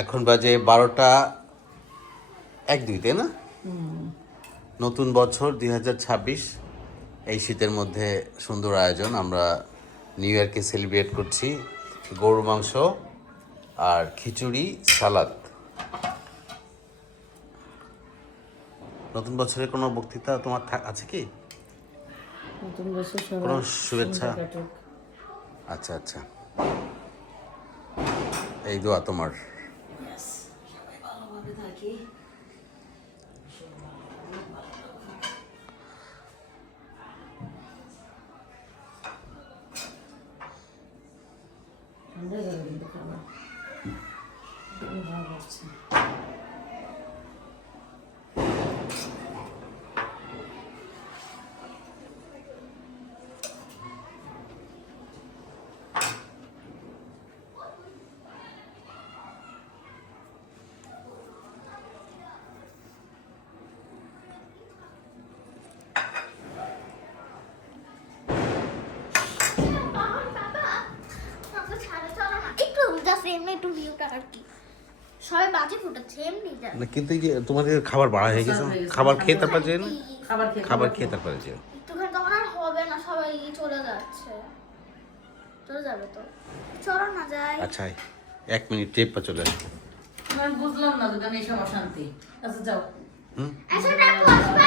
এখন বাজে 12টা 1-2, তাই না? নতুন বছর 2026। এই শীতের মধ্যে সুন্দর আয়োজন। আমরা নিউ ইয়ারকে সেলিব্রেট করছি গরুর মাংস আর খিচুড়ি, সালাদ। নতুন বছরের কোনো বক্তৃতা তোমার আছে কি? নতুন বছর কোনো সবার শুভেচ্ছা? সুন্দর কাটুক। আচ্ছা আচ্ছা, এই দোয়া তোমার। সবাই ভালোভাবে থাকি। ঠান্ডা যাবে কিন্তু খাবার ভালো লাগছে। সবাই বাজি ফুটাচ্ছে এমনি জানো। না কিন্তু এই যে তোমাদের খাবার বাড়া হয়ে গেছে, খাবার খেয়ে তারপর যে না, খাবার খেয়ে তারপরে যেও। একটুখানি তখন আর হবে না, সবাই চলে যাচ্ছে, চলে যাবে তো, চলো না যাই। আচ্ছা 1 মিনিট টেপা চলে আসবে। আমি বুঝলাম না দোকানে এসব অশান্তি। আচ্ছা যাও। আচ্ছা রাখো, আসবে